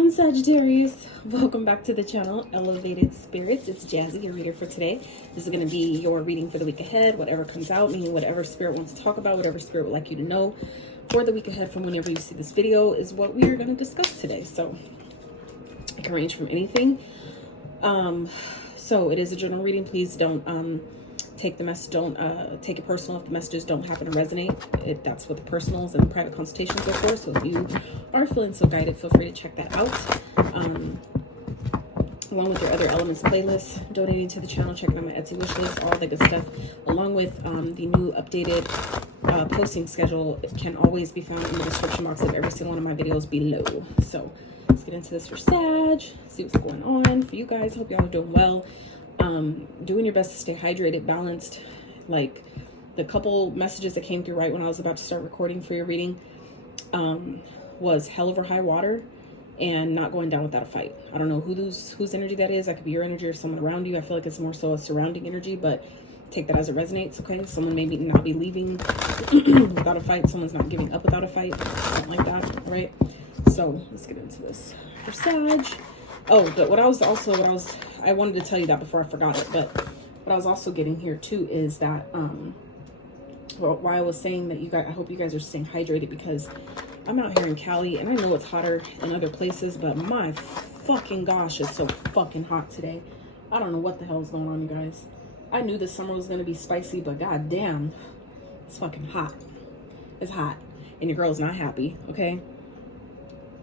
on, Sagittarius? Welcome back to the channel, Elevated Spirits. It's Jazzy, your reader for today. This is going to be your reading for the week ahead, whatever comes out, meaning whatever spirit wants to talk about, whatever spirit would like you to know for the week ahead from whenever you see this video is what we are going to discuss today. So it can range from anything. So it is a general reading. Please don't take the message, don't take it personal if the messages don't happen to resonate. That's what the personals and the private consultations are for. So if you are feeling so guided, feel free to check that out. Along with your other elements playlist, donating to the channel, checking out my Etsy wish list, all the good stuff, along with the new updated posting schedule. It can always be found in the description box of every single one of my videos below. So let's get into this for Sag, see what's going on for you guys. Hope y'all are doing well. Doing your best to stay hydrated, balanced. Like the couple messages that came through right when I was about to start recording for your reading was hell over high water and not going down without a fight. I don't know whose energy that is. That could be your energy or someone around you. I feel like it's more so a surrounding energy, but take that as it resonates. Okay, someone may not be leaving without a fight. Someone's not giving up without a fight, something like that. All right, so let's get into this for Sag. Oh, but I wanted to tell you that before I forgot it, but what I was also getting here too is that, well, why I was saying that you guys, I hope you guys are staying hydrated, because I'm out here in Cali and I know it's hotter in other places, but my fucking gosh, it's so fucking hot today. I don't know what the hell is going on, you guys. I knew this summer was going to be spicy, but goddamn, it's fucking hot. It's hot and your girl's not happy. Okay.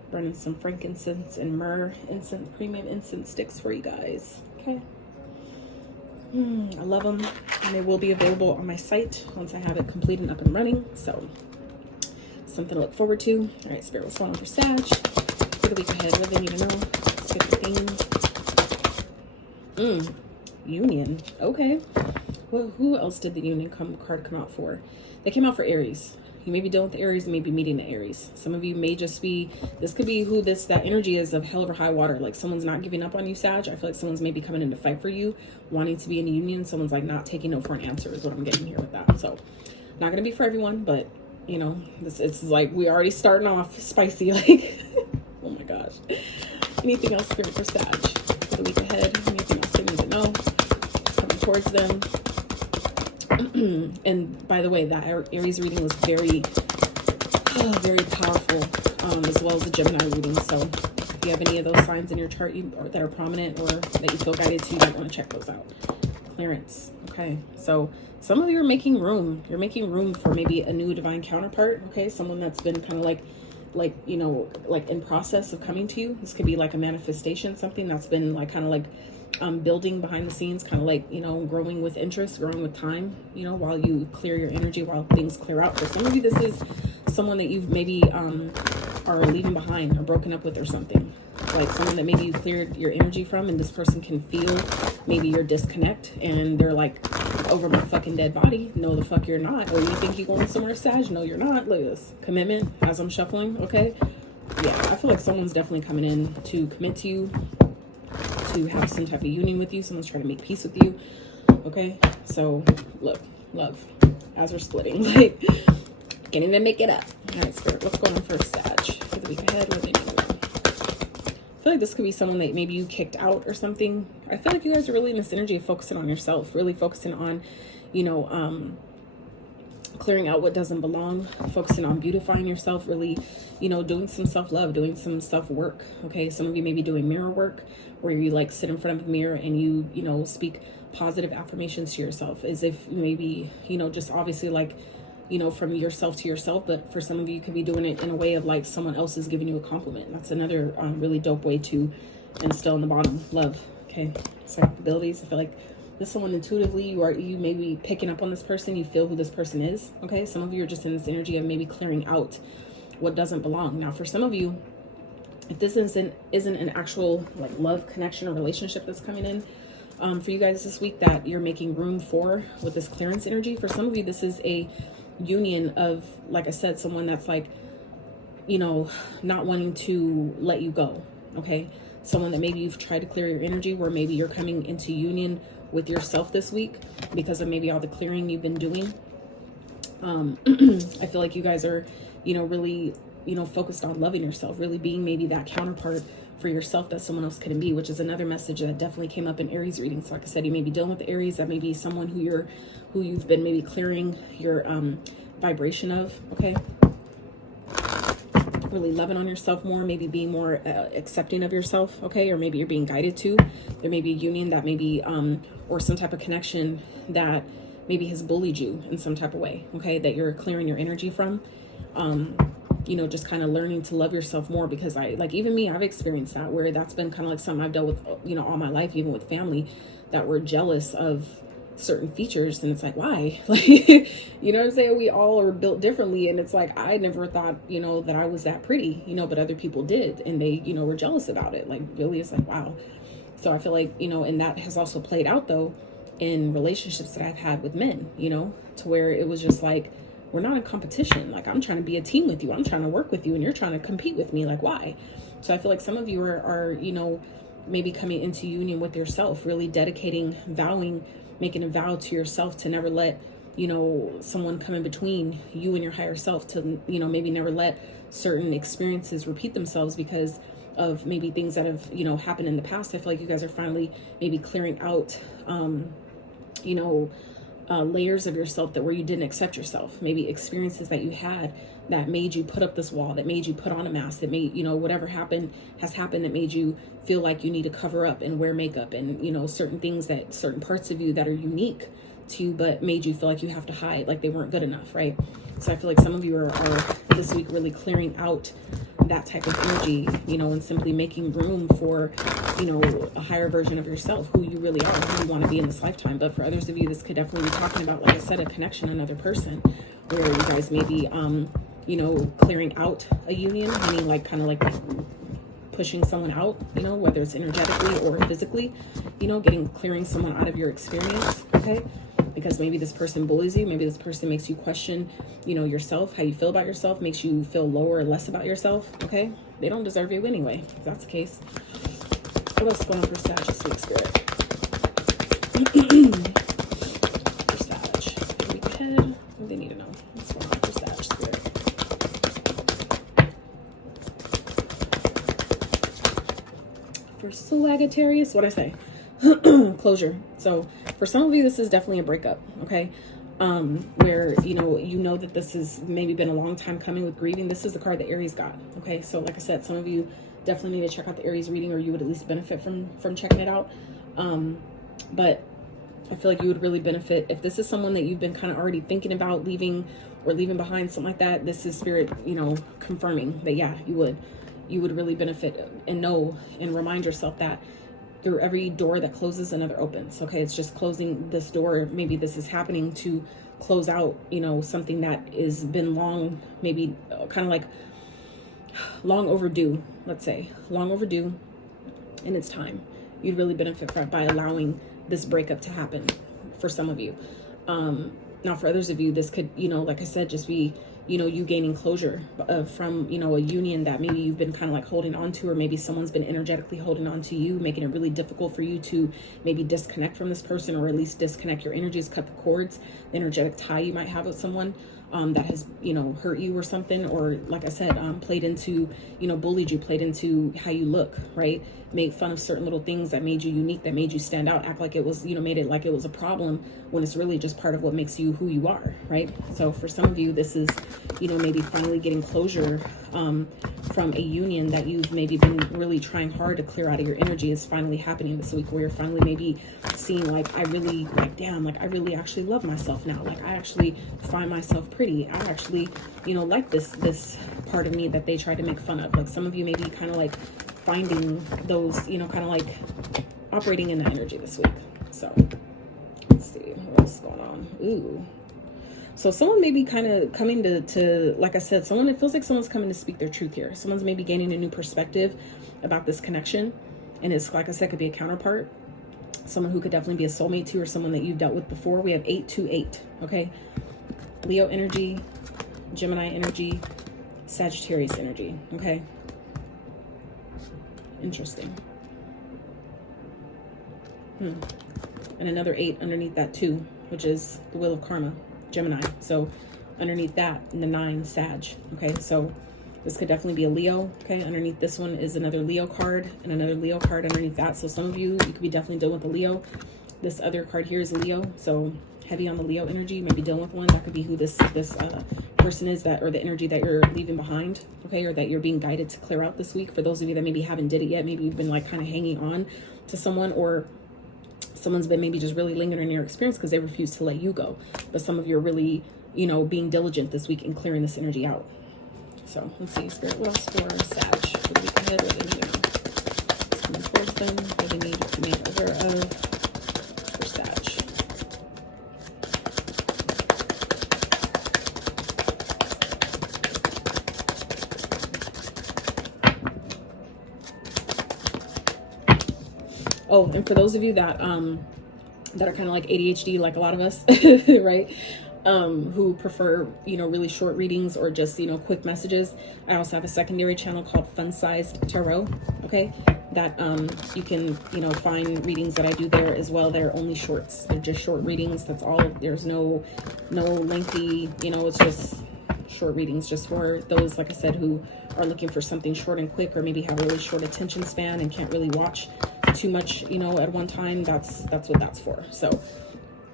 Burning some frankincense and myrrh incense, premium incense sticks for you guys. Okay. I love them, and they will be available on my site once I have it complete and up and running. So something to look forward to. All right, spirit, what's going on for Sag for the week ahead? What do they need to know? Let's get the Union. Okay. Well, who else did the Union card come out for? They came out for Aries. You may be dealing with the Aries, you may be meeting the Aries. Some of you may just be, this could be who that energy is of hell over high water. Like someone's not giving up on you, Sag. I feel like someone's maybe coming in to fight for you, wanting to be in a union. Someone's like not taking no for an answer is what I'm getting here with that. So not going to be for everyone, but you know, it's like we already starting off spicy. Like, oh my gosh. Anything else spirit for Sag for the week ahead? Anything else they need to know? It's coming towards them. And by the way, that Aries reading was very powerful, as well as the Gemini reading. So if you have any of those signs in your chart that are prominent or that you feel guided to, you might want to check those out. Clearance. Okay, so some of you are making room. You're making room for maybe a new divine counterpart. Okay, someone that's been kind of like you know, like in process of coming to you. This could be like a manifestation, something that's been like kind of like building behind the scenes, kind of like, you know, growing with interest, growing with time, you know, while you clear your energy, while things clear out. For some of you, this is someone that you've maybe are leaving behind or broken up with or something. It's like someone that maybe you cleared your energy from, and this person can feel maybe your disconnect, and they're like, over my fucking dead body. No, the fuck you're not. Or you think you're going somewhere, Sag? No, you're not. Look at this commitment as I'm shuffling. Okay, yeah, I feel like someone's definitely coming in to commit to you, to have some type of union with you. Someone's trying to make peace with you. Okay, so look, love, as we're splitting, like, can't even make it up. All right, spirit, what's going on for Sag for the week ahead? What do they need? I feel like this could be someone that maybe you kicked out or something. I feel like you guys are really in this energy of focusing on yourself, really focusing on, you know, clearing out what doesn't belong, focusing on beautifying yourself, really, you know, doing some self-love, doing some self-work. Okay, some of you may be doing mirror work, where you like sit in front of a mirror and you know, speak positive affirmations to yourself, as if maybe, you know, just obviously like, you know, from yourself to yourself. But for some of you, you could be doing it in a way of like someone else is giving you a compliment. That's another really dope way to instill in the bottom love. Okay, psychic abilities. I feel like this someone intuitively, you may be picking up on this person. You feel who this person is. Okay, some of you are just in this energy of maybe clearing out what doesn't belong. Now, for some of you, if this isn't an actual like love connection or relationship that's coming in for you guys this week that you're making room for with this clearance energy, for some of you, this is a union of, like I said, someone that's like, you know, not wanting to let you go. Okay, someone that maybe you've tried to clear your energy, where maybe you're coming into union with yourself this week because of maybe all the clearing you've been doing. I feel like you guys are, you know, really, you know, focused on loving yourself, really being maybe that counterpart for yourself that someone else couldn't be, which is another message that definitely came up in Aries readings. So like I said, you may be dealing with the Aries. That may be someone who you've been maybe clearing your vibration of, okay? Really loving on yourself more, maybe being more accepting of yourself, okay? Or maybe you're being guided to. There may be a union that maybe, or some type of connection that maybe has bullied you in some type of way, okay? That you're clearing your energy from. You know, just kind of learning to love yourself more, because even me, I've experienced that, where that's been kind of like something I've dealt with, you know, all my life, even with family, that were jealous of certain features. And it's like, why? Like, you know what I'm saying? We all are built differently. And it's like, I never thought, you know, that I was that pretty, you know, but other people did. And they, you know, were jealous about it. Like, really, it's like, wow. So I feel like, you know, and that has also played out though in relationships that I've had with men, you know, to where it was just like, we're not in competition. Like, I'm trying to be a team with you. I'm trying to work with you, and you're trying to compete with me. Like, why? So I feel like some of you are, you know, maybe coming into union with yourself, really dedicating, vowing, making a vow to yourself to never let, you know, someone come in between you and your higher self, to, you know, maybe never let certain experiences repeat themselves because of maybe things that have, you know, happened in the past. I feel like you guys are finally maybe clearing out, you know, layers of yourself that where you didn't accept yourself, maybe experiences that you had that made you put up this wall, that made you put on a mask, that made, you know, whatever has happened that made you feel like you need to cover up and wear makeup, and, you know, certain things, that certain parts of you that are unique to you, but made you feel like you have to hide, like they weren't good enough, right? So I feel like some of you are this week really clearing out that type of energy, you know, and simply making room for, you know, a higher version of yourself, who you really are, who you want to be in this lifetime. But for others of you, this could definitely be talking about, like I said, a connection, another person, where you guys may be, you know, clearing out a union, meaning like kind of like pushing someone out, you know, whether it's energetically or physically, you know, clearing someone out of your experience, okay? Because maybe this person bullies you, maybe this person makes you question, you know, yourself, how you feel about yourself, makes you feel lower or less about yourself, okay? They don't deserve you anyway, if that's the case. What else is going on for Sag this week, Spirit? For Sag. Weekend. What do they need to know? What's going on for Sag, Spirit? For Sagittarius, what'd I say? Closure. So for some of you, this is definitely a breakup, okay? Where, you know that this has maybe been a long time coming with grieving. This is the card that Aries got, okay? So like I said, some of you definitely need to check out the Aries reading, or you would at least benefit from checking it out. But I feel like you would really benefit if this is someone that you've been kind of already thinking about leaving or leaving behind, something like that. This is Spirit, you know, confirming that, yeah, you would really benefit, and know and remind yourself that through every door that closes, another opens, okay? It's just closing this door. Maybe this is happening to close out, you know, something that is been long, maybe kind of like long overdue, let's say, long overdue, and it's time. You'd really benefit by allowing this breakup to happen for some of you. Now for others of you, this could, you know, like I said, just be, you know, you gaining closure from, you know, a union that maybe you've been kind of like holding on to, or maybe someone's been energetically holding on to you, making it really difficult for you to maybe disconnect from this person, or at least disconnect your energies, cut the cords, the energetic tie you might have with someone that has, you know, hurt you or something, or like I said, played into, you know, bullied you, played into how you look, right? Made fun of certain little things that made you unique, that made you stand out, act like it was, you know, made it like it was a problem, when it's really just part of what makes you who you are, right? So for some of you, this is, you know, maybe finally getting closure from a union that you've maybe been really trying hard to clear out of your energy, is finally happening this week, where you're finally maybe seeing like, I really, like, damn, like I really actually love myself now. Like I actually find myself pretty. I actually, you know, like this part of me that they tried to make fun of. Like some of you may be kind of like finding those, you know, kind of like operating in that energy this week. So let's see what else is going on. Ooh. So someone may be kind of coming to, like I said, it feels like someone's coming to speak their truth here. Someone's maybe gaining a new perspective about this connection. And it's, like I said, could be a counterpart. Someone who could definitely be a soulmate to, or someone that you've dealt with before. We have 828, okay? Leo energy, Gemini energy, Sagittarius energy, okay? Interesting. And another 8 underneath that too, which is the wheel of karma, Gemini. So underneath that, in the 9, Sag. Okay, so This could definitely be a Leo. Okay, underneath this one is another Leo card and another Leo card underneath that. So some of you could be definitely dealing with a Leo. This other card here is a Leo, so heavy on the Leo energy. Maybe dealing with one. That could be who this person is, that, or the energy that you're leaving behind, okay, or that you're being guided to clear out this week. For those of you that maybe haven't did it yet, maybe you've been like kind of hanging on to someone, or someone's been maybe just really lingering in your experience because they refuse to let you go. But some of you are really, you know, being diligent this week in clearing this energy out. So let's see, Spirit, what else for Sag? For the week ahead, what they need to know. It's coming towards them, what they need to be made aware of for Sag. Oh, and for those of you that that are kind of like ADHD, like a lot of us, right? Who prefer, you know, really short readings or just, you know, quick messages. I also have a secondary channel called Fun Sized Tarot, okay? That you can, you know, find readings that I do there as well. They're only shorts. They're just short readings. That's all. There's no lengthy, you know, it's just short readings just for those, like I said, who are looking for something short and quick, or maybe have a really short attention span and can't really watch too much, you know, at one time. That's what that's for. So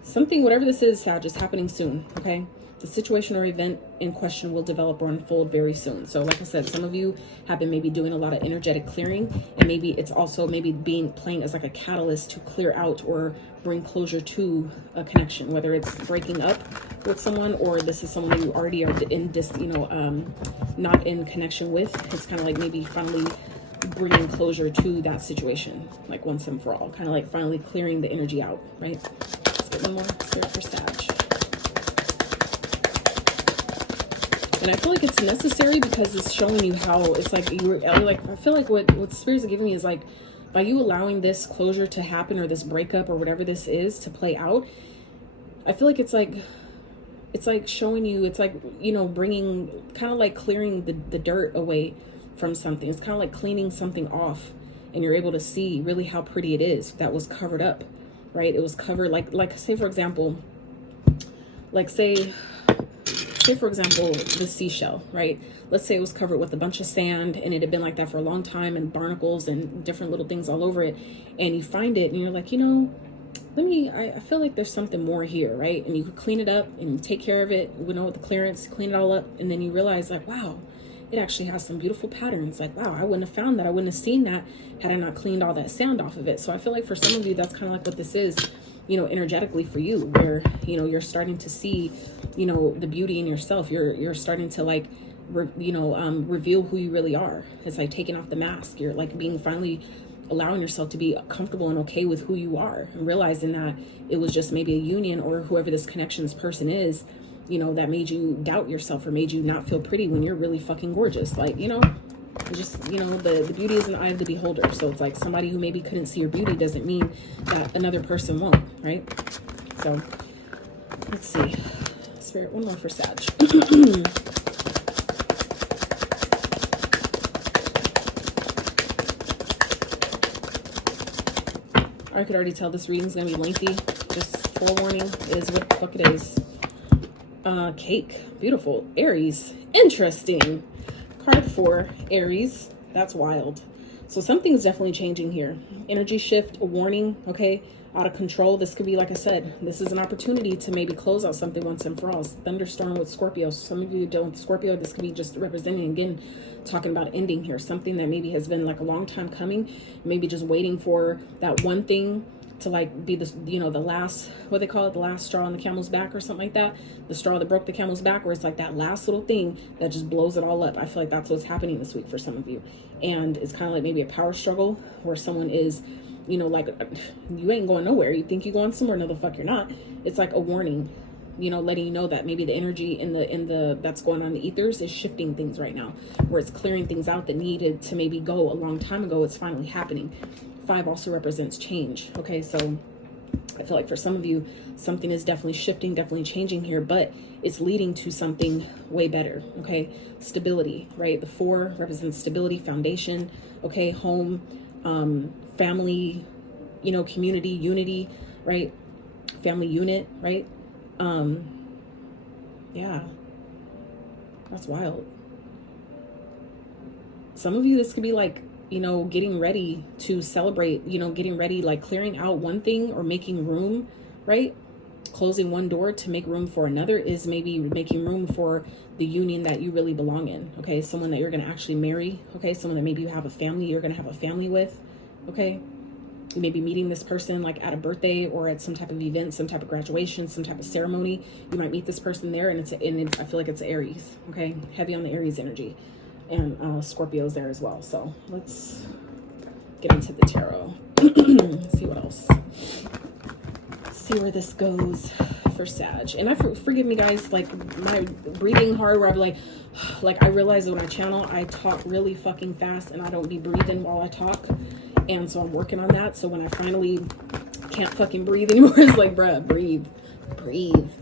something, whatever this is, Sag, is happening soon, okay? The situation or event in question will develop or unfold very soon. So like I said, some of you have been maybe doing a lot of energetic clearing, and maybe it's also maybe playing as like a catalyst to clear out or bring closure to a connection, whether it's breaking up with someone, or this is someone you already are in this, you know, not in connection with. It's kind of like maybe finally bringing closure to that situation, like once and for all, kind of like finally clearing the energy out, right? Let's get one more Spirit for Sag. And I feel like it's necessary because it's showing you how it's like you were like, I feel like what Spirit's giving me is like, by you allowing this closure to happen, or this breakup or whatever this is to play out, I feel like it's like showing you, it's like, you know, bringing, kind of like clearing the dirt away from something. It's kind of like cleaning something off, and you're able to see really how pretty it is that was covered up, right? It was covered, like say for example, like say for example, the seashell, right? Let's say it was covered with a bunch of sand, and it had been like that for a long time, and barnacles and different little things all over it, and you find it and you're like, you know, I feel like there's something more here, right? And you could clean it up and take care of it, you know, with the clearance, clean it all up, and then you realize like, wow, it actually has some beautiful patterns. Like, wow, I wouldn't have found that, I wouldn't have seen that had I not cleaned all that sand off of it. So I feel like for some of you, that's kind of like what this is, you know, energetically for you, where, you know, you're starting to see, you know, the beauty in yourself. You're starting to like, reveal who you really are. It's like taking off the mask. You're like being finally allowing yourself to be comfortable and okay with who you are, and realizing that it was just maybe a union, or whoever this connections person is, you know, that made you doubt yourself or made you not feel pretty when you're really fucking gorgeous. Like, you know, just, you know, the beauty is in the eye of the beholder. So it's like somebody who maybe couldn't see your beauty doesn't mean that another person won't, right? So let's see, Spirit, one more for Sag. I could already tell this reading's gonna be lengthy. Just forewarning, is what the fuck it is. Cake, beautiful. Aries, interesting. Card 4, Aries, that's wild. So something's definitely changing here. Energy shift, a warning, okay? Out of control. This could be, like I said, this is an opportunity to maybe close out something once and for all. Thunderstorm with Scorpio. Some of you dealing with Scorpio, this could be just representing, again, talking about ending here. Something that maybe has been like a long time coming. Maybe just waiting for that one thing to like be this, you know, the last, what they call it, the last straw on the camel's back or something like that. The straw that broke the camel's back, where it's like that last little thing that just blows it all up. I feel like that's what's happening this week for some of you. And it's kind of like maybe a power struggle where someone is, you know, like, you ain't going nowhere. You think you're going somewhere, no the fuck you're not. It's like a warning, you know, letting you know that maybe the energy in the that's going on in the ethers is shifting things right now, where it's clearing things out that needed to maybe go a long time ago. It's finally happening. 5 also represents change. Okay, so I feel like for some of you, something is definitely shifting, definitely changing here, but it's leading to something way better. Okay, stability, right? The 4 represents stability, foundation, okay, home, family, you know, community, unity, right? Family unit, right? Yeah, that's wild. some of you, this could be like, you know, getting ready to celebrate, you know, getting ready, like clearing out one thing or making room, right? Closing one door to make room for another is maybe making room for the union that you really belong in. Okay, someone that you're going to actually marry. Okay, someone that maybe you have a family, you're going to have a family with. Okay, you may be meeting this person like at a birthday or at some type of event, some type of graduation, some type of ceremony. You might meet this person there, and I feel like it's Aries. Okay, heavy on the Aries energy, and Scorpio's there as well. So let's get into the tarot. See what else. See where this goes for Sag. And forgive me guys, like my breathing hard where I'm like I realize that when I channel, I talk really fucking fast and I don't be breathing while I talk, and so I'm working on that. So when I finally can't fucking breathe anymore, it's like, bruh, breathe.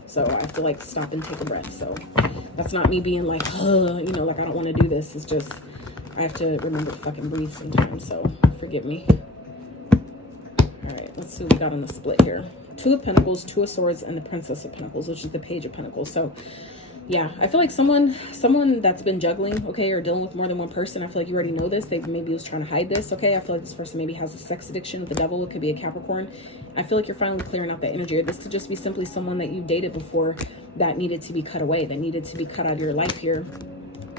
So I have to like stop and take a breath. So that's not me being like, you know, like I don't want to do this. It's just I have to remember to fucking breathe sometimes. So forgive me. All right, let's see what we got on the split here. Two of Pentacles, Two of Swords, and the Princess of Pentacles, which is the Page of Pentacles. So yeah, I feel like someone that's been juggling, okay, or dealing with more than one person, I feel like you already know this. They maybe was trying to hide this, okay? I feel like this person maybe has a sex addiction with the devil. It could be a Capricorn. I feel like you're finally clearing out that energy. Or this could just be simply someone that you dated before that needed to be cut away, that needed to be cut out of your life here.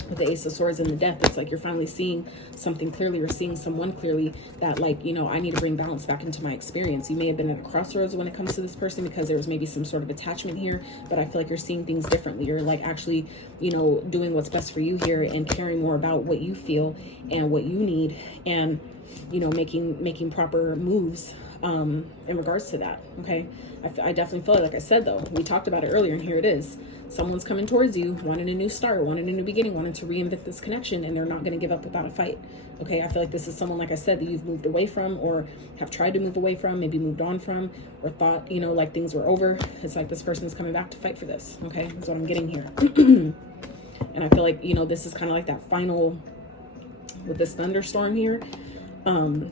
With the Ace of Swords and the Death, it's like you're finally seeing something clearly, or seeing someone clearly that, like, you know, I need to bring balance back into my experience. You may have been at a crossroads when it comes to this person because there was maybe some sort of attachment here, but I feel like you're seeing things differently. You're like actually, you know, doing what's best for you here and caring more about what you feel and what you need, and, you know, making proper moves in regards to that. Okay, I definitely feel like I said, though, we talked about it earlier, and here it is. Someone's coming towards you, wanting a new start, wanting a new beginning, wanting to reinvent this connection, and they're not going to give up without a fight. Okay, I feel like this is someone, like I said, that you've moved away from, or have tried to move away from, maybe moved on from, or thought, you know, like things were over. It's like this person is coming back to fight for this. Okay, that's what I'm getting here. And I feel like, you know, this is kind of like that final, with this thunderstorm here,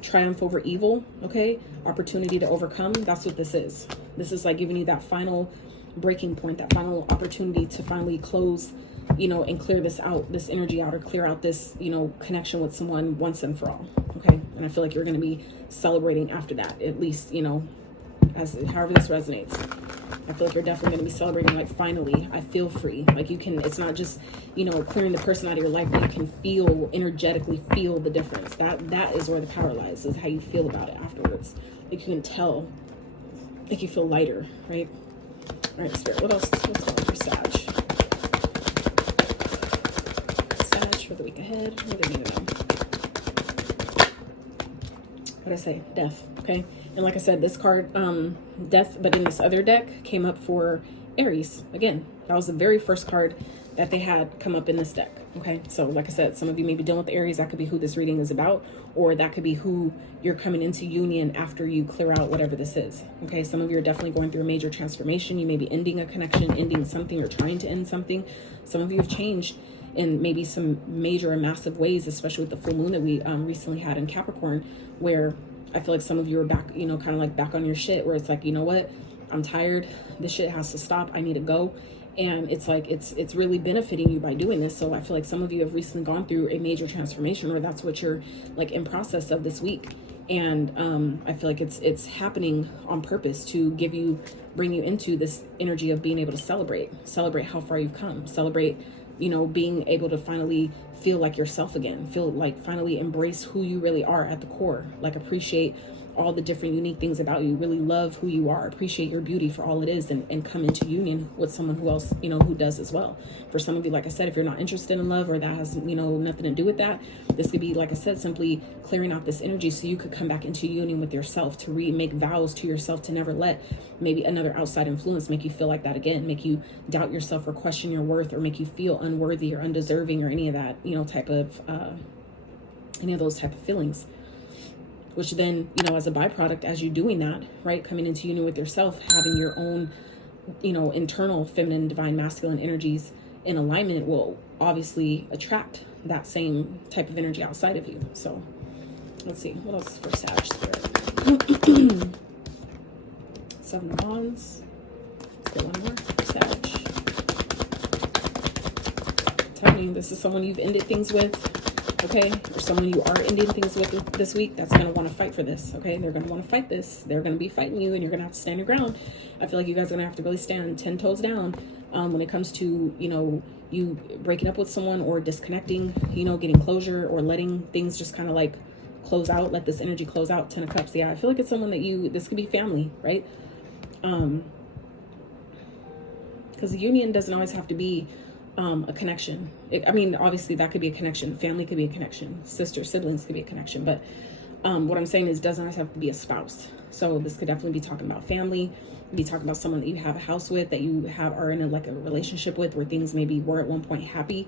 triumph over evil. Okay, opportunity to overcome. That's what this is. This is like giving you that final breaking point, that final opportunity to finally close, you know, and clear this out, this energy out, or clear out this, you know, connection with someone once and for all. Okay, and I feel like you're going to be celebrating after that, at least, you know, as however this resonates. I feel like you're definitely going to be celebrating, like, finally I feel free. Like, you can, it's not just, you know, clearing the person out of your life, but you can feel, energetically feel the difference. That is where the power lies, is how you feel about it afterwards. Like, you can tell, like, you feel lighter, right? All right, Spirit, what else? What's going on for Sag? Sag for the week ahead. What do they need to know? What did I say? Death. Okay. And like I said, this card, Death, but in this other deck, came up for Aries. Again, that was the very first card that they had come up in this deck. Okay, so like I said, some of you may be dealing with Aries. That could be who this reading is about, or that could be who you're coming into union after you clear out whatever this is. Okay, some of you are definitely going through a major transformation. You may be ending a connection, ending something, or trying to end something. Some of you have changed in maybe some major and massive ways, especially with the full moon that we recently had in Capricorn, where I feel like some of you are back, you know, kind of like back on your shit, where it's like, you know what, I'm tired. This shit has to stop. I need to go. And it's like, it's really benefiting you by doing this. So I feel like some of you have recently gone through a major transformation, or that's what you're like in process of this week. And I feel like it's happening on purpose to bring you into this energy of being able to celebrate how far you've come, celebrate, you know, being able to finally feel like yourself again, feel like finally embrace who you really are at the core, like appreciate all the different unique things about you, really love who you are, appreciate your beauty for all it is, and come into union with someone who else, you know, who does as well. For some of you, like I said, if you're not interested in love, or that has, you know, nothing to do with that, this could be, like I said, simply clearing out this energy so you could come back into union with yourself, to make vows to yourself to never let maybe another outside influence make you feel like that again, make you doubt yourself or question your worth, or make you feel unworthy or undeserving, or any of that, you know, type of any of those type of feelings. Which then, you know, as a byproduct, as you're doing that, right, coming into union with yourself, having your own, you know, internal feminine, divine, masculine energies in alignment, will obviously attract that same type of energy outside of you. So let's see, what else for Sag Spirit? Seven of Wands. Let's get one more for Sag. I'm telling you, this is someone you've ended things with. okay? Or someone you are ending things with this week that's going to want to fight for this, okay? They're going to want to fight this. They're going to be fighting you, and you're going to have to stand your ground. I feel like you guys are going to have to really stand 10 toes down when it comes to, you know, you breaking up with someone or disconnecting, you know, getting closure or letting things just kind of like close out. Let this energy close out. 10 of Cups. Yeah, I feel like it's someone that this could be family, right? Because the union doesn't always have to be a connection. I mean, obviously that could be a connection. Family could be a connection. Siblings could be a connection. But what I'm saying is it doesn't always have to be a spouse. So this could definitely be talking about family. Be talking about someone that you have a house with, that you are in a relationship with, where things maybe were at one point happy.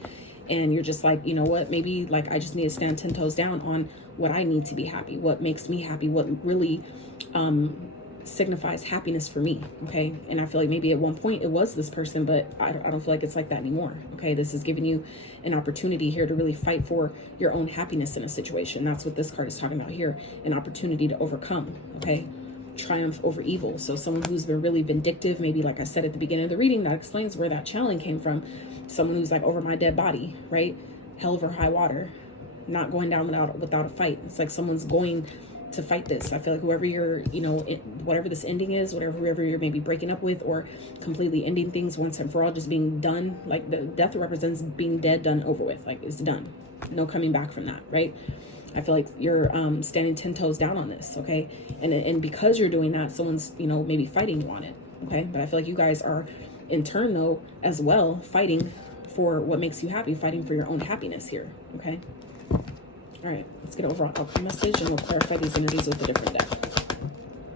And you're just like, you know what, maybe like I just need to stand 10 toes down on what I need to be happy. What makes me happy. What really signifies happiness for me, okay? And I feel like maybe at one point it was this person, but I don't feel like it's like that anymore, okay? This is giving you an opportunity here to really fight for your own happiness in a situation. That's what this card is talking about here, an opportunity to overcome, okay? Triumph over evil. So someone who's been really vindictive, maybe like I said at the beginning of the reading, that explains where that channeling came from. Someone who's like, over my dead body, right? Hell over high water, not going down without a fight. It's like someone's going to fight this. I feel like whoever you're, you know, whatever this ending is, whoever you're maybe breaking up with, or completely ending things once and for all, just being done. Like the death represents being dead, done, over with. Like it's done. No coming back from that, right? I feel like you're standing 10 toes down on this, okay? And because you're doing that, someone's, you know, maybe fighting you on it, okay? But I feel like you guys are, in turn, though, as well, fighting for what makes you happy, fighting for your own happiness here, okay? All right, let's get overall outcome message, and we'll clarify these energies with a different deck.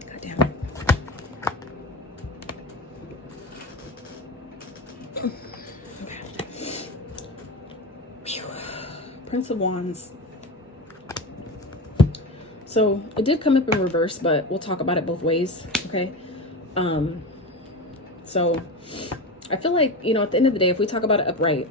God damn it. Okay. Whew. Prince of Wands. So it did come up in reverse, but we'll talk about it both ways, okay? So I feel like, you know, at the end of the day, if we talk about it upright,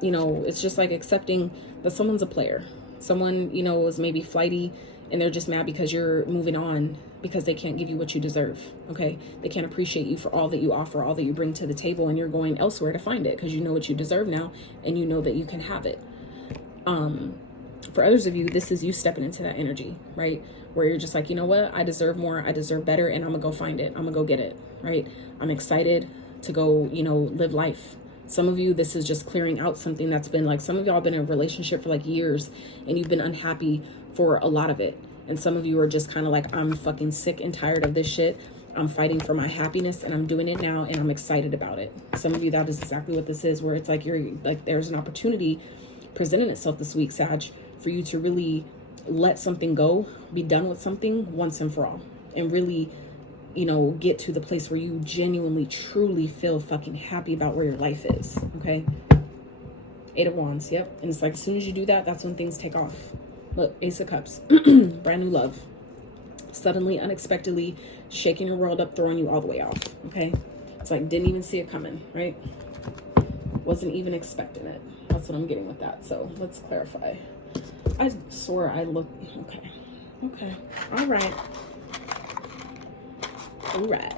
you know, it's just like accepting that someone's a player. Someone, you know, is maybe flighty and they're just mad because you're moving on because they can't give you what you deserve, okay? They can't appreciate you for all that you offer, all that you bring to the table, and you're going elsewhere to find it because you know what you deserve now and you know that you can have it. For others of you, this is you stepping into that energy, right? Where you're just like, you know what? I deserve more. I deserve better, and I'm going to go find it. I'm going to go get it, right? I'm excited to go, you know, live life. Some of you, this is just clearing out something that's been like, some of y'all been in a relationship for like years and you've been unhappy for a lot of it. And some of you are just kind of like, I'm fucking sick and tired of this shit. I'm fighting for my happiness and I'm doing it now and I'm excited about it. Some of you, that is exactly what this is, where it's like you're like, there's an opportunity presenting itself this week, Sag, for you to really let something go, be done with something once and for all, and really, you know, get to the place where you genuinely, truly feel fucking happy about where your life is, okay? 8 of Wands, yep. And it's like, as soon as you do that, that's when things take off. Look, Ace of Cups, brand new love. Suddenly, unexpectedly, shaking your world up, throwing you all the way off, okay? It's like, didn't even see it coming, right? Wasn't even expecting it. That's what I'm getting with that. So let's clarify. I swore I looked, okay. Okay, all right. All right.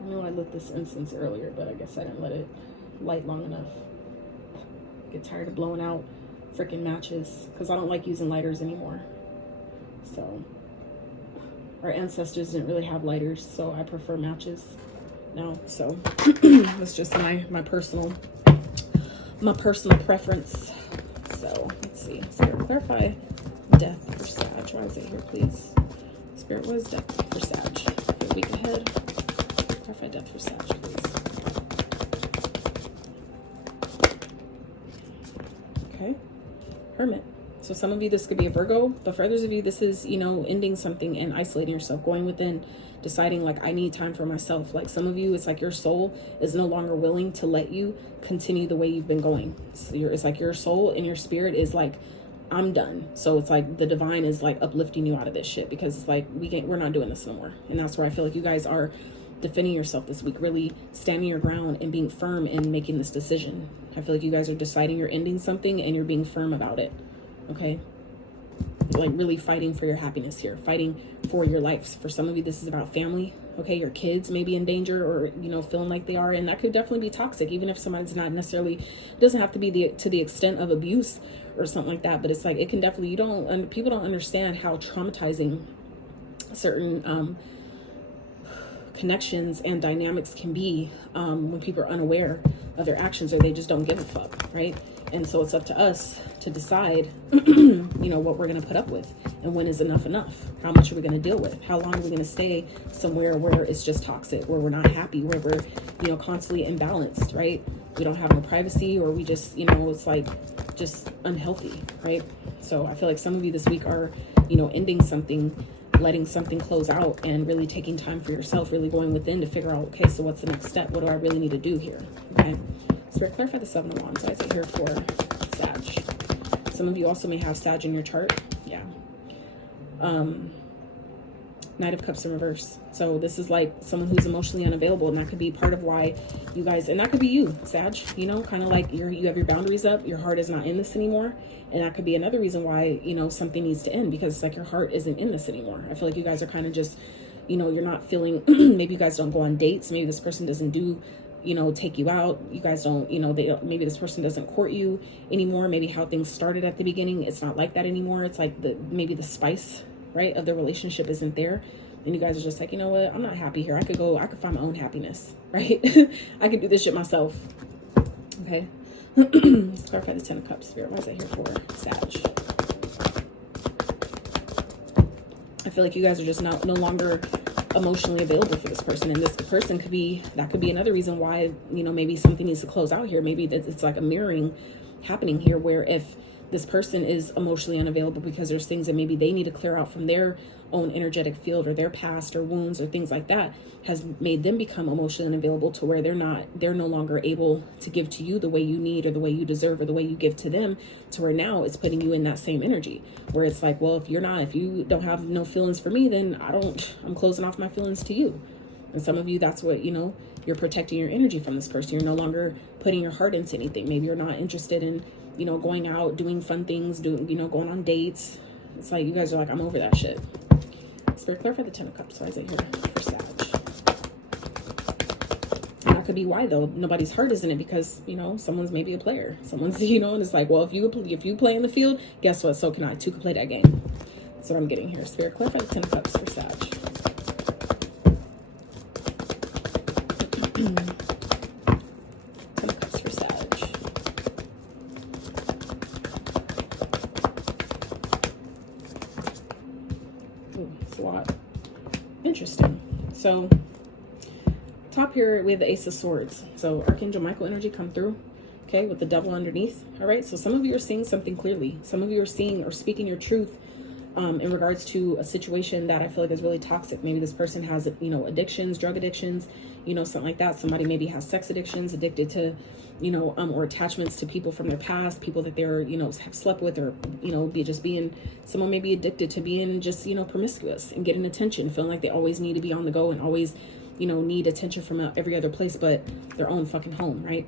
I know I lit this incense earlier, but I guess I didn't let it light long enough. Get tired of blowing out freaking matches because I don't like using lighters anymore. So our ancestors didn't really have lighters, so I prefer matches now. So that's just my personal preference. So let's see. Spirit, clarify death for Sag. Why is it here, please? Spirit, what is death for Sag? For a week ahead. Clarify death for Sag, please. Okay. Hermit. So some of you, this could be a Virgo, but for others of you, this is, you know, ending something and isolating yourself, going within, deciding like, I need time for myself. Like some of you, it's like your soul is no longer willing to let you continue the way you've been going. So it's like your soul and your spirit is like, I'm done. So it's like the divine is like uplifting you out of this shit, because it's like, we're not doing this no more. And that's where I feel like you guys are defending yourself this week, really standing your ground and being firm and making this decision. I feel like you guys are deciding you're ending something and you're being firm about it. Okay, like really fighting for your happiness here, fighting for your life. For some of you, this is about family. Okay, your kids may be in danger, or, you know, feeling like they are, and that could definitely be toxic, even if somebody's not necessarily, doesn't have to be to the extent of abuse or something like that, but it's like, it can definitely, people don't understand how traumatizing certain connections and dynamics can be when people are unaware of their actions, or they just don't give a fuck, right? And so it's up to us to decide, you know, what we're going to put up with, and when is enough. How much are we going to deal with? How long are we going to stay somewhere where it's just toxic, where we're not happy, where we're, you know, constantly imbalanced, right? We don't have no privacy, or we just, you know, it's like just unhealthy, right? So I feel like some of you this week are, you know, ending something, letting something close out, and really taking time for yourself, really going within to figure out, okay, so what's the next step? What do I really need to do here? Okay. Spirit, clarify the 7 of Wands. Why is it here for Sag? Some of you also may have Sag in your chart. Yeah. Knight of Cups in reverse. So this is like someone who's emotionally unavailable, and that could be part of why you guys, and that could be you, Sag, you know, kind of like you have your boundaries up, your heart is not in this anymore. And that could be another reason why, you know, something needs to end, because it's like your heart isn't in this anymore. I feel like you guys are kind of just, you know, you're not feeling, maybe you guys don't go on dates. Maybe this person doesn't do, you know, take you out. You guys don't, you know, maybe this person doesn't court you anymore. Maybe how things started at the beginning, it's not like that anymore. It's like maybe the spice, right, of the relationship isn't there. And you guys are just like, you know what, I'm not happy here. I could find my own happiness, right? I could do this shit myself. Okay. Let's clarify the 10 of Cups. Spirit, why is that here for Sag? I feel like you guys are just no longer emotionally available for this person, and this person could be another reason why, you know, maybe something needs to close out here. Maybe it's like a mirroring happening here, where if this person is emotionally unavailable because there's things that maybe they need to clear out from their own energetic field, or their past or wounds or things like that has made them become emotionally unavailable, to where they're no longer able to give to you the way you need, or the way you deserve, or the way you give to them, to where now it's putting you in that same energy where it's like, well, if you don't have no feelings for me, then I'm closing off my feelings to you. And some of you, that's what, you know, you're protecting your energy from this person. You're no longer putting your heart into anything. Maybe you're not interested in, you know, going out, doing fun things, going on dates. It's like you guys are like, I'm over that shit. Spirit, clarify the 10 of Cups. Why is it here for Sag? And that could be why, though. Nobody's heart is in it, because, you know, someone's maybe a player. Someone's, you know, and it's like, well, if you play in the field, guess what? So can I. Two can play that game. That's what I'm getting here. Spirit, clarify the 10 of Cups for Sag. Interesting. So top here we have the Ace of Swords. So Archangel Michael energy come through, okay, with the devil underneath. All right, so some of you are seeing something clearly. Some of you are seeing or speaking your truth in regards to a situation that I feel like is really toxic. Maybe this person has, you know, addictions, drug addictions, you know, something like that. Somebody maybe has sex addictions, addicted to, you know, or attachments to people from their past, people that they're, you know, have slept with, or, you know, someone may be addicted to being just, you know, promiscuous and getting attention, feeling like they always need to be on the go and always, you know, need attention from every other place but their own fucking home, right?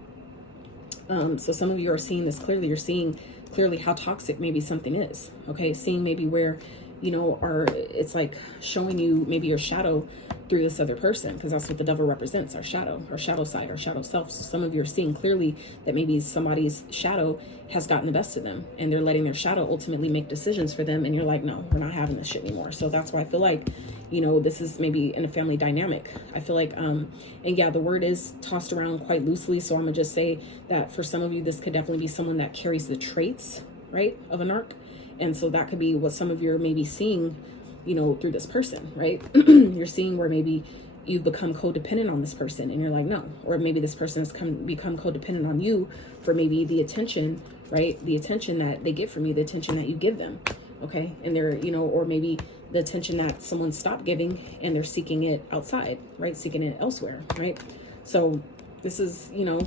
So some of you are seeing this clearly. You're seeing clearly how toxic maybe something is, okay? Seeing maybe where, you know, it's like showing you maybe your shadow through this other person, because that's what the devil represents, our shadow side, our shadow self. So some of you are seeing clearly that maybe somebody's shadow has gotten the best of them, and they're letting their shadow ultimately make decisions for them, and you're like, no, we're not having this shit anymore. So that's why I feel like, you know, this is maybe in a family dynamic. I feel like, and yeah, the word is tossed around quite loosely, so I'm gonna just say that for some of you, this could definitely be someone that carries the traits, right, of an arc. And so that could be what some of you are maybe seeing, you know, through this person, right? You're seeing where maybe you've become codependent on this person, and you're like, no. Or maybe this person has become codependent on you for maybe the attention, right? The attention that they get from you, the attention that you give them, okay? And they're, you know, or maybe the attention that someone stopped giving, and they're seeking it outside, right? Seeking it elsewhere, right? So this is, you know,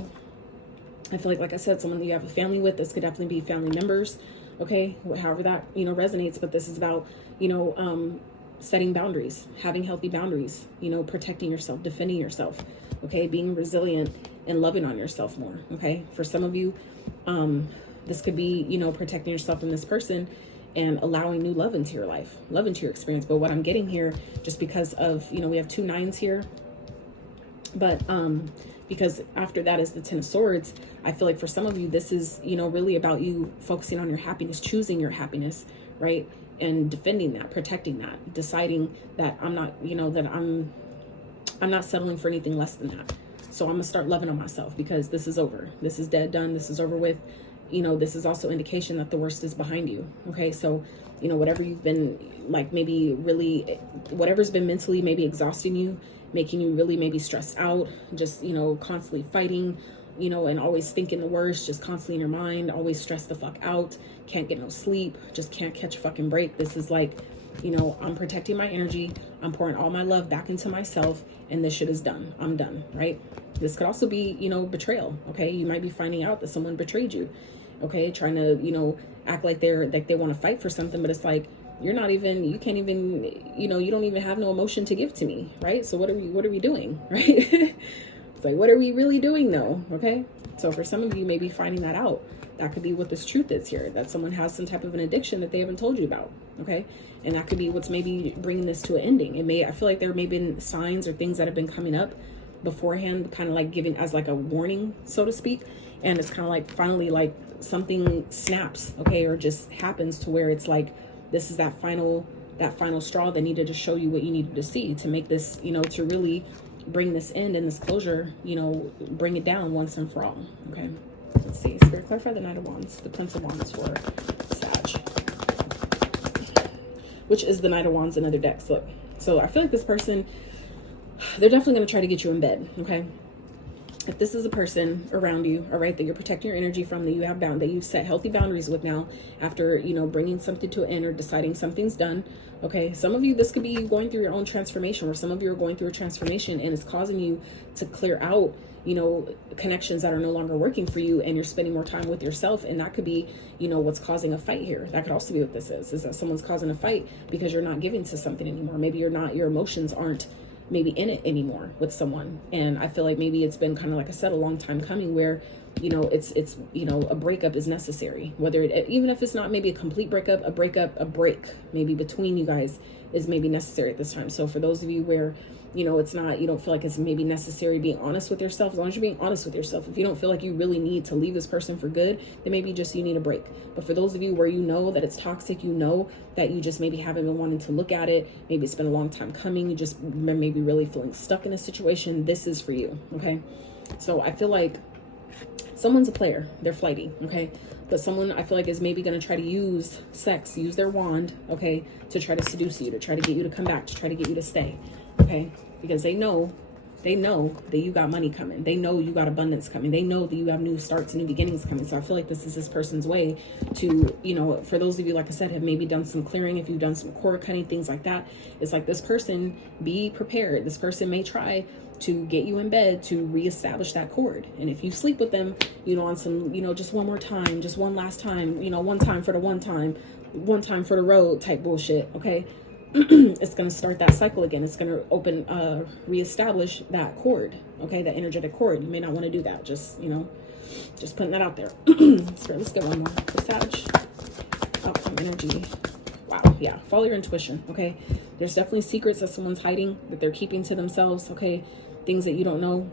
I feel like I said, someone that you have a family with. This could definitely be family members, okay, however that, you know, resonates. But this is about, you know, setting boundaries, having healthy boundaries, you know, protecting yourself, defending yourself, okay, being resilient and loving on yourself more, okay? For some of you, this could be, you know, protecting yourself from this person and allowing new love into your life, love into your experience. But what I'm getting here, just because of, you know, we have 2 9s here, but because after that is the 10 of Swords, I feel like for some of you, this is, you know, really about you focusing on your happiness, choosing your happiness, right? And defending that, protecting that, deciding that I'm not, you know, that I'm not settling for anything less than that. So I'm gonna start loving on myself, because this is over. This is dead, done. This is over with. You know, this is also indication that the worst is behind you. Okay. So, you know, whatever you've been like, maybe really, whatever's been mentally maybe exhausting you, making you really maybe stressed out, just, you know, constantly fighting, you know, and always thinking the worst, just constantly in your mind, always stressed the fuck out, can't get no sleep, just can't catch a fucking break. This is like, you know, I'm protecting my energy, I'm pouring all my love back into myself, and this shit is done. I'm done, right? This could also be, you know, betrayal. Okay. You might be finding out that someone betrayed you. Okay. Trying to, you know, act like they want to fight for something, but it's like, you can't even, you know, you don't even have no emotion to give to me, right? So what are we doing, right? It's like, what are we really doing though? Okay. So for some of you, maybe finding that out, that could be what this truth is here, that someone has some type of an addiction that they haven't told you about. Okay. And that could be what's maybe bringing this to an ending. I feel like there may have been signs or things that have been coming up beforehand, kind of like giving as like a warning, so to speak. And it's kind of like finally like something snaps, okay, or just happens to where it's like, this is that final straw that needed to show you what you needed to see to make this, you know, to really bring this end and this closure, you know, bring it down once and for all. Okay. Let's see. Spirit, clarify the Knight of Wands, the Prince of Wands for Sag, which is the Knight of Wands in other decks. Look, so I feel like this person, they're definitely going to try to get you in bed. Okay. If this is a person around you, all right, that you're protecting your energy from, that you have that you've set healthy boundaries with now, after, you know, bringing something to an end or deciding something's done. Okay. Some of you, this could be you going through your own transformation, or some of you are going through a transformation and it's causing you to clear out, you know, connections that are no longer working for you, and you're spending more time with yourself. And that could be, you know, what's causing a fight here. That could also be what this is that someone's causing a fight because you're not giving to something anymore. Maybe your emotions aren't maybe in it anymore with someone. And I feel like maybe it's been kind of, like I said, a long time coming where, you know, it's, you know, a breakup is necessary, whether it, even if it's not maybe a complete breakup, a break maybe between you guys is maybe necessary at this time. So for those of you where, you know, it's not, you don't feel like it's maybe necessary being honest with yourself, as long as you're being honest with yourself. If you don't feel like you really need to leave this person for good, then maybe just you need a break. But for those of you where you know that it's toxic, you know that you just maybe haven't been wanting to look at it, maybe it's been a long time coming, you just maybe really feeling stuck in a situation, this is for you. Okay. So I feel like someone's a player, they're flighty. Okay. But someone I feel like is maybe going to try to use sex, use their wand, okay, to try to seduce you, to try to get you to come back, to try to get you to stay. Okay, because they know that you got money coming. They know you got abundance coming. They know that you have new starts and new beginnings coming. So I feel like this is this person's way to, you know, for those of you, like I said, have maybe done some clearing, if you've done some cord cutting, things like that. It's like this person, be prepared. This person may try to get you in bed to reestablish that cord. And if you sleep with them, you know, on some, you know, just one more time, just one last time, you know, one time for the road type bullshit. Okay. It's going to start that cycle again. It's going to open, reestablish that cord. Okay. That energetic cord. You may not want to do that. Just, you know, just putting that out there. Spirit, let's get one more. The Sag. Outcome energy. Wow. Yeah. Follow your intuition. Okay. There's definitely secrets that someone's hiding, that they're keeping to themselves. Okay. Things that you don't know.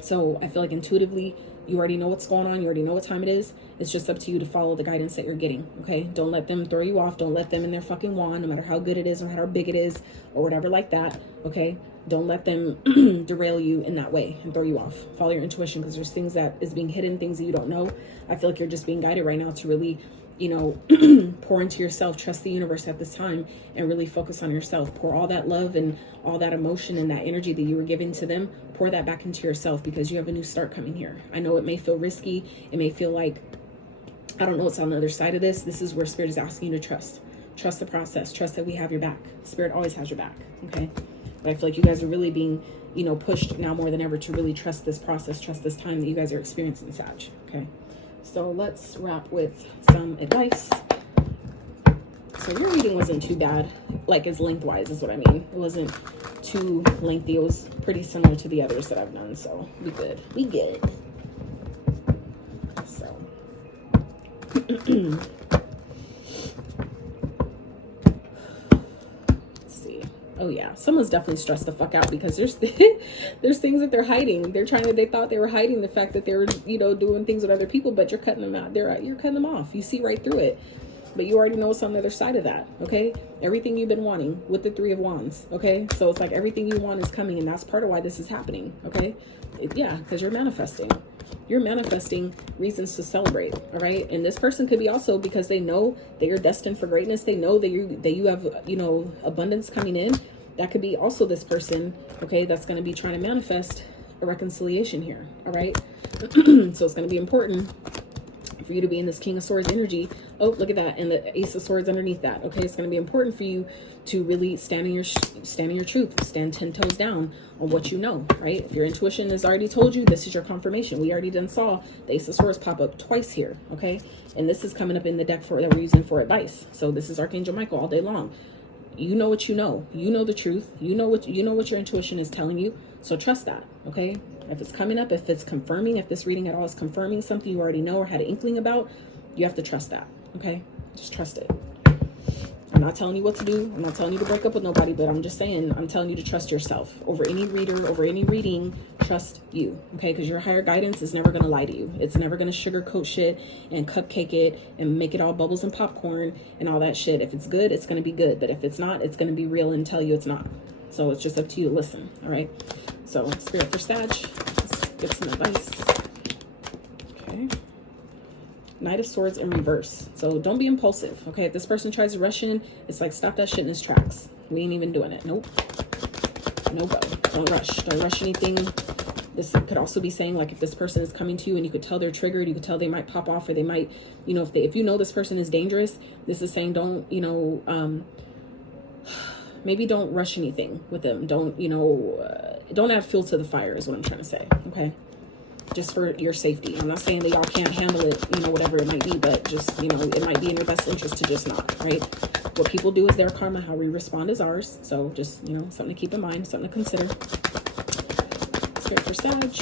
So I feel like intuitively, you already know what's going on. You already know what time it is. It's just up to you to follow the guidance that you're getting. Okay. Don't let them throw you off. Don't let them in their fucking wand, no matter how good it is or how big it is or whatever like that. Okay. Don't let them derail you in that way and throw you off. Follow your intuition, because there's things that is being hidden, things that you don't know. I feel like you're just being guided right now to really, you know, pour into yourself, trust the universe at this time, and really focus on yourself. Pour all that love and all that emotion and that energy that you were giving to them, pour that back into yourself, because you have a new start coming here. I know it may feel risky. It may feel like, I don't know what's on the other side of this. This is where Spirit is asking you to trust. Trust the process. Trust that we have your back. Spirit always has your back. Okay. But I feel like you guys are really being, you know, pushed now more than ever to really trust this process, trust this time that you guys are experiencing, Sag. Okay. So let's wrap with some advice. So your reading wasn't too bad, like as lengthwise is what I mean. It wasn't too lengthy. It was pretty similar to the others that I've done. So we good. We good. So Oh yeah, someone's definitely stressed the fuck out because there's there's things that they're hiding. They thought they were hiding the fact that they were, you know, doing things with other people, but you're cutting them out. You're cutting them off. You see right through it. But you already know what's on the other side of that, okay? Everything you've been wanting with the Three of Wands, okay? So it's like everything you want is coming, and that's part of why this is happening, okay? Yeah, because you're manifesting. You're manifesting reasons to celebrate, all right? And this person could be also because they know that you're destined for greatness. They know that you have, you know, abundance coming in. That could be also this person, okay, that's going to be trying to manifest a reconciliation here, all right? So it's going to be important for you to be in this King of Swords energy. Oh, look at that. And the Ace of Swords underneath that. Okay, it's going to be important for you to really stand in your truth, stand 10 toes down on what you know, right? If your intuition has already told you, this is your confirmation. We already done saw the Ace of Swords pop up twice here, okay? And this is coming up in the deck that we're using for advice. So this is Archangel Michael all day long. You know what you know. You know the truth. You know what your intuition is telling you. So trust that, okay? If it's coming up, if it's confirming, if this reading at all is confirming something you already know or had an inkling about, you have to trust that, okay? Just trust it. I'm not telling you what to do. I'm not telling you to break up with nobody, but I'm just saying, I'm telling you to trust yourself. Over any reader, over any reading, trust you, okay? Because your higher guidance is never going to lie to you. It's never going to sugarcoat shit and cupcake it and make it all bubbles and popcorn and all that shit. If it's good, it's going to be good. But if it's not, it's going to be real and tell you it's not. So it's just up to you to listen, all right? So Spirit for Sag, let's get some advice. Okay. Knight of Swords in reverse. So don't be impulsive, okay? If this person tries to rush in, it's like stop that shit in its tracks. We ain't even doing it. Nope. No go. Don't rush. Don't rush anything. This could also be saying, like, if this person is coming to you and you could tell they're triggered, you could tell they might pop off, or they might, you know, if you know this person is dangerous, this is saying don't, you know, maybe don't rush anything with them. Don't, you know, don't add fuel to the fire is what I'm trying to say, okay? Just for your safety. I'm not saying that y'all can't handle it, you know, whatever it might be, but just, you know, it might be in your best interest to just not, right? What people do is their karma. How we respond is ours. So just, you know, something to keep in mind, something to consider. Spirit for Sag.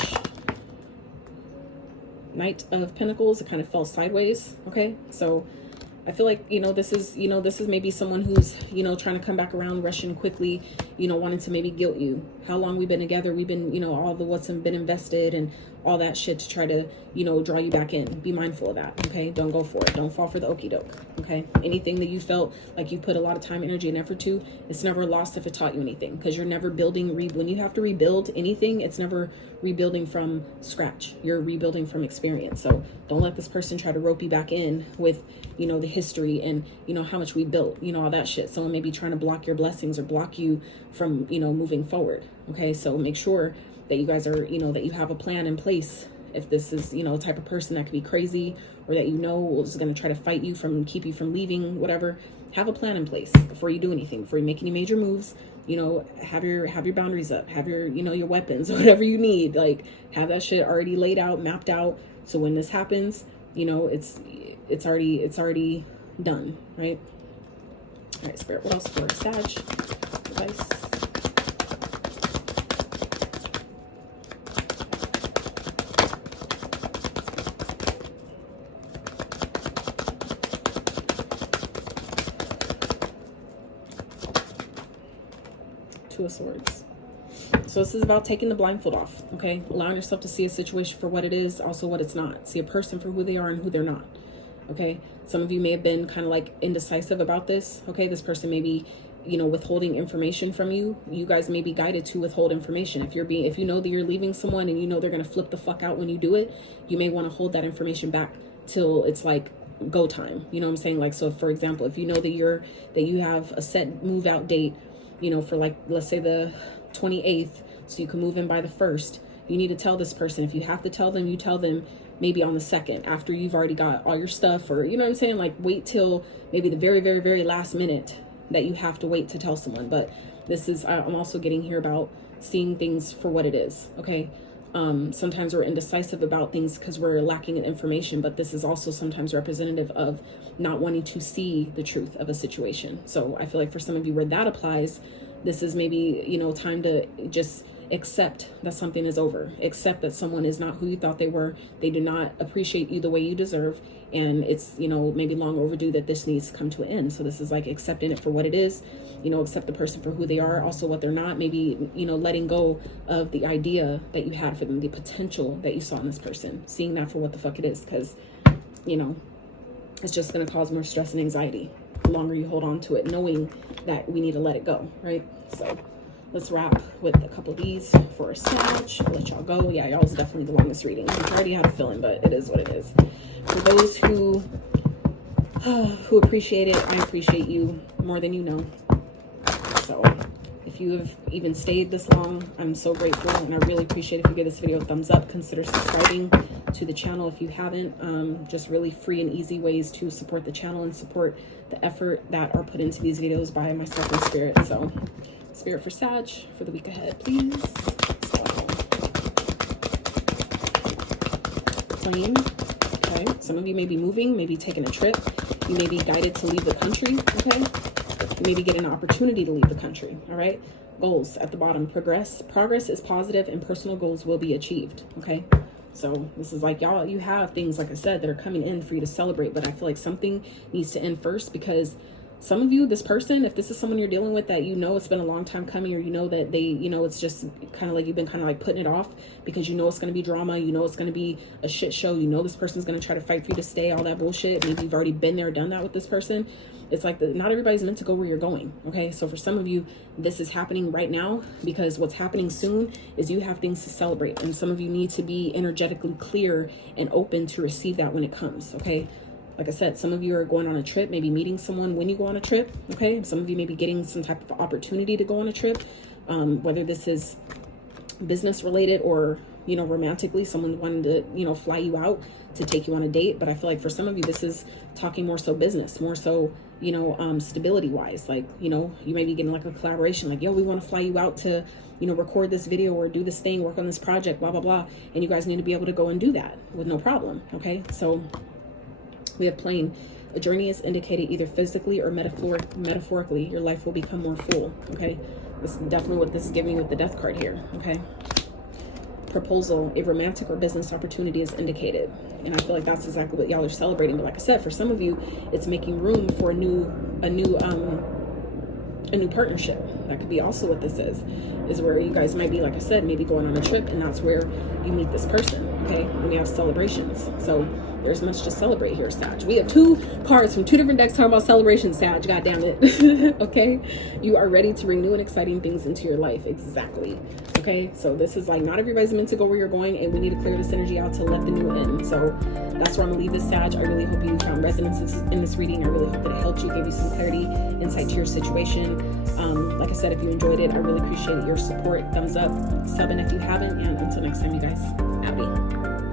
Knight of Pentacles. It kind of fell sideways, okay? So I feel like, you know, this is maybe someone who's, you know, trying to come back around, rushing quickly, you know, wanting to maybe guilt you. How long we've been together, we've been, you know, all the what's been invested and all that shit to try to, you know, draw you back in. Be mindful of that, okay? Don't go for it. Don't fall for the okie doke, okay? Anything that you felt like you put a lot of time, energy, and effort to, it's never lost if it taught you anything, because you're never building, when you have to rebuild anything, it's never rebuilding from scratch. You're rebuilding from experience. So don't let this person try to rope you back in with, you know, the history and, you know, how much we built, you know, all that shit. Someone may be trying to block your blessings or block you from, you know, moving forward, okay? So make sure that you guys are, you know, that you have a plan in place. If this is, you know, a type of person that could be crazy, or that, you know, is going to try to fight you from, keep you from leaving, whatever, have a plan in place before you do anything, before you make any major moves. You know, have your boundaries up, have your, you know, your weapons, whatever you need, like have that shit already laid out, mapped out. So when this happens, you know, it's already done, right? All right, Spirit, what else for Sag? Advice. Two of Swords. So this is about taking the blindfold off, okay? Allowing yourself to see a situation for what it is, also what it's not. See a person for who they are and who they're not, okay? Some of you may have been kind of like indecisive about this, okay? This person may be, you know, withholding information from you. You guys may be guided to withhold information. If you know that you're leaving someone and you know they're going to flip the fuck out when you do it, you may want to hold that information back till it's like go time. You know what I'm saying? Like, so for example, if you know that you have a set move out date, you know, for like, let's say the 28th, so you can move in by the 1st, you need to tell this person. If you have to tell them, you tell them maybe on the 2nd, after you've already got all your stuff, or, you know what I'm saying? Like, wait till maybe the very, very, very last minute that you have to wait to tell someone. But this is, I'm also getting here about seeing things for what it is, okay? Sometimes we're indecisive about things because we're lacking in information, but this is also sometimes representative of not wanting to see the truth of a situation. So I feel like for some of you where that applies, this is maybe, you know, time to just accept that something is over. Accept that someone is not who you thought they were. They do not appreciate you the way you deserve. And it's, you know, maybe long overdue that this needs to come to an end. So this is like accepting it for what it is, you know, accept the person for who they are, also what they're not. Maybe, you know, letting go of the idea that you had for them, the potential that you saw in this person, seeing that for what the fuck it is. Because, you know, it's just going to cause more stress and anxiety the longer you hold on to it, knowing that we need to let it go, right? So let's wrap with a couple of these for a Sag. I'll let y'all go. Yeah, y'all was definitely the longest reading. I already had a feeling, but it is what it is. For those who appreciate it, I appreciate you more than you know. So if you have even stayed this long, I'm so grateful, and I really appreciate if you give this video a thumbs up. Consider subscribing to the channel if you haven't. Just really free and easy ways to support the channel and support the effort that are put into these videos by myself and Spirit. So Spirit for Sag for the week ahead, please. Plane. Okay, some of you may be moving, maybe taking a trip. You may be guided to leave the country, okay? You may be getting an opportunity to leave the country, all right? Goals at the bottom. Progress is positive and personal goals will be achieved, okay? So this is like, y'all, you have things, like I said, that are coming in for you to celebrate, but I feel like something needs to end first, because some of you, this person, if this is someone you're dealing with that you know it's been a long time coming, or you know that they, you know, it's just kind of like you've been kind of like putting it off because you know it's going to be drama, you know it's going to be a shit show, you know this person's going to try to fight for you to stay, all that bullshit. Maybe you've already been there, done that with this person. It's like not everybody's meant to go where you're going, okay? So for some of you, this is happening right now, because what's happening soon is you have things to celebrate, and some of you need to be energetically clear and open to receive that when it comes, okay? Like I said, some of you are going on a trip, maybe meeting someone when you go on a trip, okay? Some of you may be getting some type of opportunity to go on a trip, whether this is business related or, you know, romantically, someone wanted to, you know, fly you out to take you on a date. But I feel like for some of you, this is talking more so business, more so, you know, stability wise. Like, you know, you may be getting like a collaboration, like, yo, we want to fly you out to, you know, record this video or do this thing, work on this project, blah, blah, blah. And you guys need to be able to go and do that with no problem, okay? So we have plane. A journey is indicated either physically or metaphorically. Your life will become more full, okay? This is definitely what this is giving with the death card here, okay? Proposal, a romantic or business opportunity is indicated. And I feel like that's exactly what y'all are celebrating. But like I said, for some of you, it's making room for a new partnership. That could be also what this is where you guys might be, like I said, maybe going on a trip, and that's where you meet this person, okay? And we have celebrations. So there's much to celebrate here, Sag. We have two cards from two different decks talking about celebrations, Sag. God damn it. Okay? You are ready to bring new and exciting things into your life. Exactly. Okay? So this is like, not everybody's meant to go where you're going, and we need to clear this energy out to let the new in. So that's where I'm gonna leave this, Sag. I really hope you found resonance in this reading. I really hope that it helped you, gave you some clarity, insight to your situation. Like I said, if you enjoyed it, I really appreciate your support. Thumbs up, subbing if you haven't, and until next time, you guys, happy.